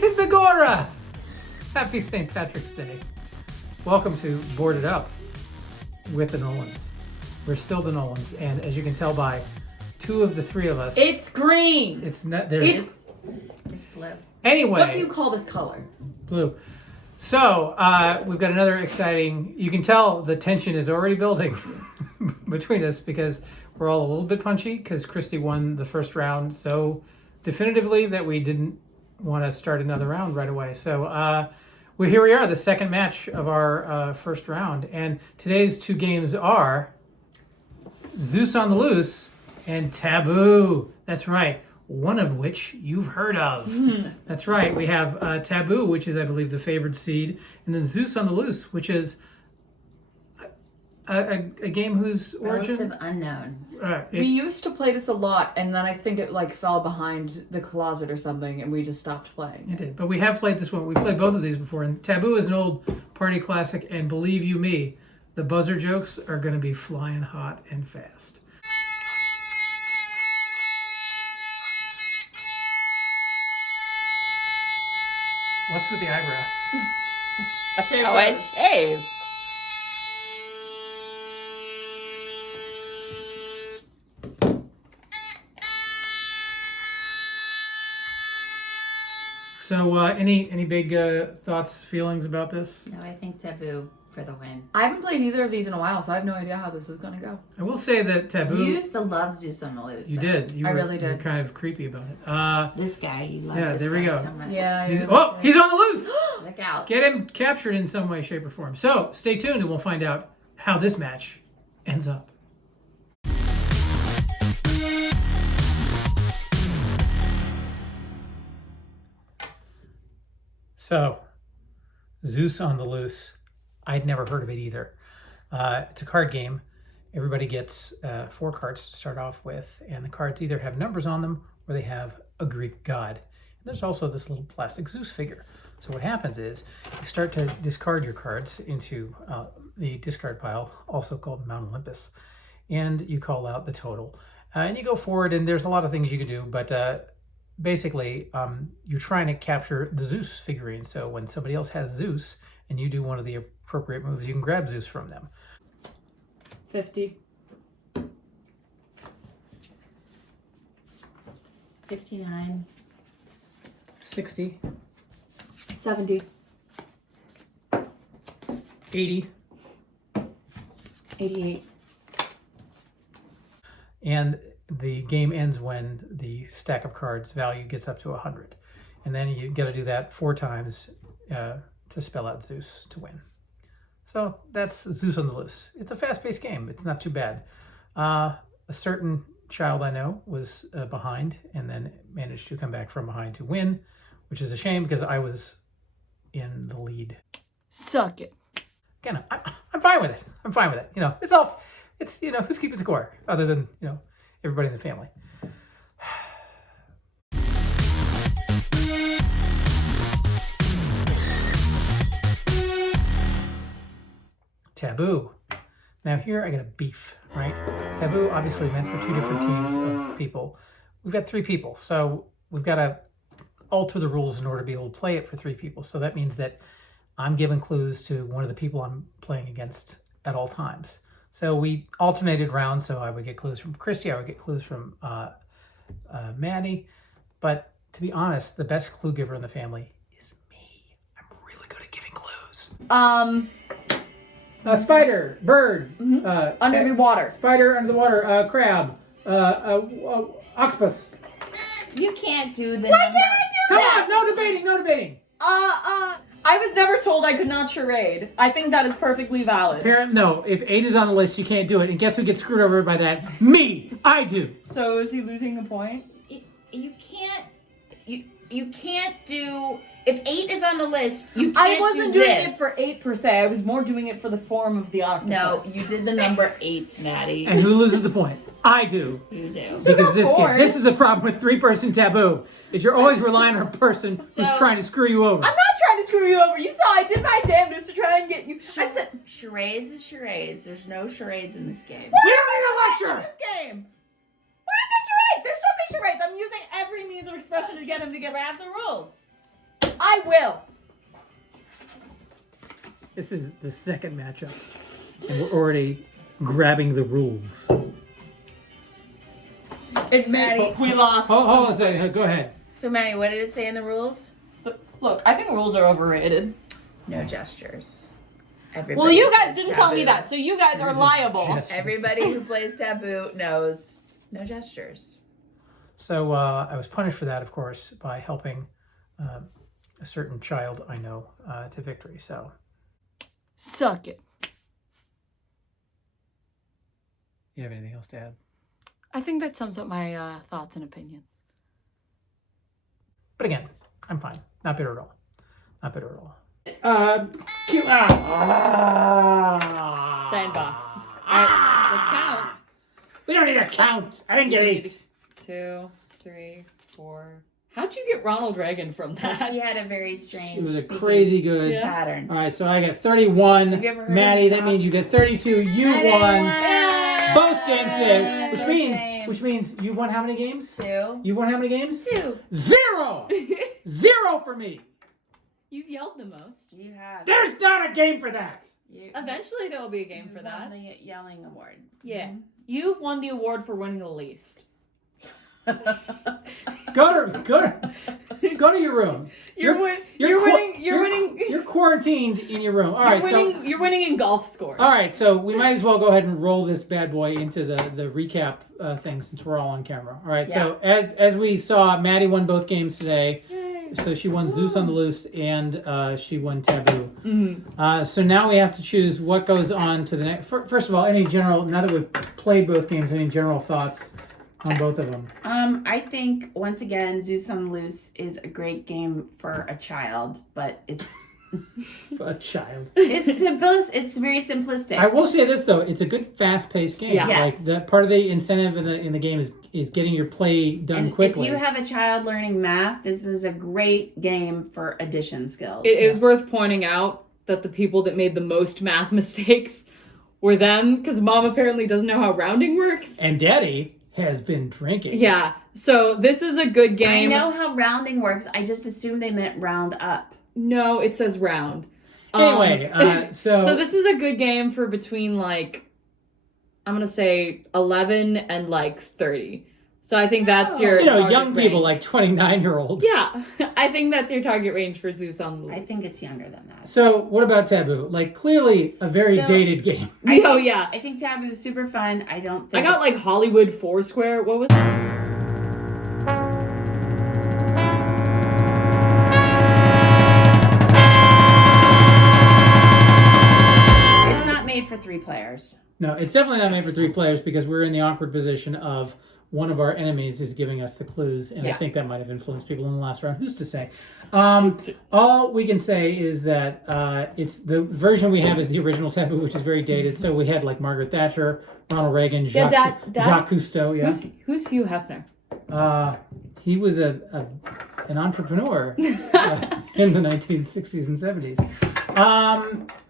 Nathan Begora! Happy St. Patrick's Day. Welcome to Boarded Up with the Nolans. We're still the Nolans, and as you can tell by two of the three of us... It's green! It's not... There. It's blue. Anyway... What do you call this color? Blue. So, we've got another exciting... You can tell the tension is already building between us because we're all a little bit punchy because Christy won the first round so definitively that we didn't want to start another round right away. So, here we are, the second match of our first round. And today's two games are Zeus on the Loose and Taboo. That's right. One of which you've heard of. That's right. We have Taboo, which is, I believe, the favored seed. And then Zeus on the Loose, which is a game whose origin... Relative unknown. We used to play this a lot, and then I think it fell behind the closet or something, and we just stopped playing. It did. But we have played this one. We played both of these before. And Taboo is an old party classic. And believe you me, the buzzer jokes are going to be flying hot and fast. What's with the eyebrow? I shaved. So, any big thoughts, feelings about this? No, I think Taboo for the win. I haven't played either of these in a while, so I have no idea how this is going to go. I will say that Taboo... You used to love Zeus on the Loose. You though. did. You really did. You were kind of creepy about it. This guy, you love Yeah, this there guy we go. so much. Yeah. He's on the loose! Look out. Get him captured in some way, shape, or form. So, stay tuned and we'll find out how this match ends up. So, Zeus on the Loose. I'd never heard of it either. It's a card game. Everybody gets 4 cards to start off with, and the cards either have numbers on them or they have a Greek god. And there's also this little plastic Zeus figure. So what happens is you start to discard your cards into the discard pile, also called Mount Olympus, and you call out the total. And you go forward, and there's a lot of things you can do, but basically, you're trying to capture the Zeus figurine. So when somebody else has Zeus and you do one of the appropriate moves, you can grab Zeus from them. 50. 59. 60, 70. 80, 88. and the game ends when the stack of cards value gets up to 100. And then you got to do that 4 times to spell out Zeus to win. So that's Zeus on the Loose. It's a fast-paced game. It's not too bad. A certain child I know was behind and then managed to come back from behind to win, which is a shame because I was in the lead. Suck it. Again, I'm fine with it. I'm fine with it. You know, it's who's keeping score other than, everybody in the family. Taboo. Now here I got a beef, right? Taboo obviously meant for 2 different teams of people. We've got 3 people, so we've got to alter the rules in order to be able to play it for 3 people. So that means that I'm giving clues to one of the people I'm playing against at all times. So we alternated rounds, so I would get clues from Christy, I would get clues from Maddie. But to be honest, the best clue giver in the family is me. I'm really good at giving clues. Spider, bird, Under the water. Spider under the water, crab, octopus. You can't do the Why number. can't I do Come that? on, no debating, no debating. I was never told I could not charade. I think that is perfectly valid. No, if 8 is on the list, you can't do it. And guess who gets screwed over by that? Me! I do. So is he losing the point? You can't. You can't do. If 8 is on the list, you can't I wasn't do doing this. it for 8 per se. I was more doing it for the form of the No, octopus. you did the number 8, Maddie. And who loses the point? I do. You do. Because Four. this is the problem with 3-person Taboo, is you're always relying on a person who's trying to screw you over. I'm not trying to screw you over. You saw I did my damnedest to try and get you. I said Charades is charades. There's no charades in this game. You don't need a lecture! this game. Why are there charades? There should be charades. I'm using every means of expression to get him to get out of the rules. I will. This is the second matchup. And we're already grabbing the rules. And Maddie, we lost. Hold on a second. Go ahead. So, Maddie, what did it say in the rules? Look, I think rules are overrated. No gestures. Everybody Well, you who guys plays didn't tell me Taboo- that, so you guys are liable. Gestures. Everybody who plays Taboo knows no gestures. So I was punished for that, of course, by helping a certain child I know to victory. So Suck it. you have anything else to add? I think that sums up my thoughts and opinions. But again, I'm fine. Not bitter at all. Not bitter at all. Sandbox. Alright, let's count. We don't need a count. I didn't get 8. 2, 3, 4. How'd you get Ronald Reagan from that? He had a very strange It was a speaking crazy good. Yeah. pattern. All right, so I got 31. Have you ever heard Maddie, him that talk? means you get 32. You won both games today, Both which means you've won how many games? 2. You've won how many games? 2. 0. 0 for me. You've yelled the most. You have. There's not a game for that. You, Eventually there will be a game you've for that. won the yelling award. Yeah. You've won the award for winning the least. Go to your room. You're quarantined in your room. All right, you're winning in golf scores. all right, so we might as well go ahead and roll this bad boy into the recap thing since we're all on camera. All right, so as we saw, Maddie won both games today. So she won Zeus on the Loose and she won Taboo. Mm-hmm. So now we have to choose what goes on to the next. First of all, any general, now that we've played both games, any general thoughts on both of them? I think once again, Zeus on the Loose is a great game for a child, but it's A child. it's simple. It's very simplistic. I will say this though, it's a good fast-paced game. Yeah. Yes. Like that part of the incentive in the game is getting your play done and quickly. if you have a child learning math, this is a great game for addition skills. It is worth pointing out that the people that made the most math mistakes were them, because Mom apparently doesn't know how rounding works. And Daddy has been drinking. Yeah, so this is a good I game. know how rounding works. I just assumed they meant round up. No, it says round. Anyway, So this is a good game for between like, I'm going to say 11 and like 30. So I think that's your target young people range. like 29-year-olds. Yeah, I think that's your target range for Zeus on the Loose. I think it's younger than that. So what about Taboo? Like clearly a very So- dated game. Oh, yeah. I think Taboo is super fun. I don't I think got like Hollywood Foursquare. What was it's not made for 3 players. No, it's definitely not made for 3 players because we're in the awkward position of one of our enemies is giving us the clues, and I Yeah. think that might have influenced people in the last round. Who's to say? All we can say is that it's the version we have is the original Taboo, which is very dated. So we had like Margaret Thatcher, Ronald Reagan, Jacques, Dad. Jacques Cousteau. Yeah, Who's Hugh Hefner? he was an entrepreneur in the 1960s and 70s.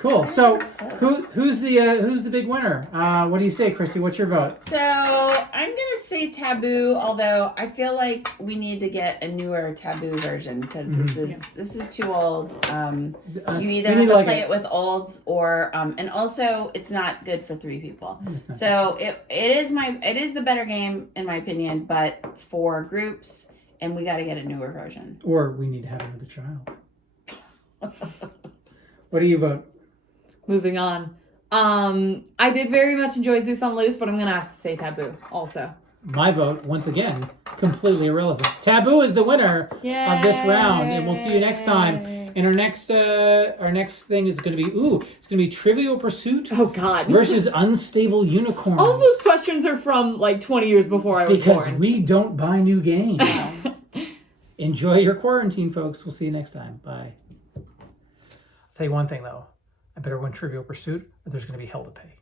Cool. So who's the big winner? What do you say, Christy? What's your vote? So I'm gonna say Taboo, although I feel like we need to get a newer Taboo version because this is too old. You either have to play it with olds or and also it's not good for 3 people. So it is the better game in my opinion, but for groups, and we got to get a newer version. Or we need to have another child. What do you vote? Moving on. I did very much enjoy Zeus on the Loose, but I'm going to have to say Taboo also. My vote, once again, completely irrelevant. Taboo is the winner of this round, and we'll see you next time. And our next thing is going to be Trivial Pursuit Oh, God. versus Unstable Unicorns. All of those questions are from like 20 years before I was because born. we don't buy new games. Enjoy your quarantine, folks. We'll see you next time. Bye. I'll tell you one thing, though. I better win Trivial Pursuit, or there's going to be hell to pay.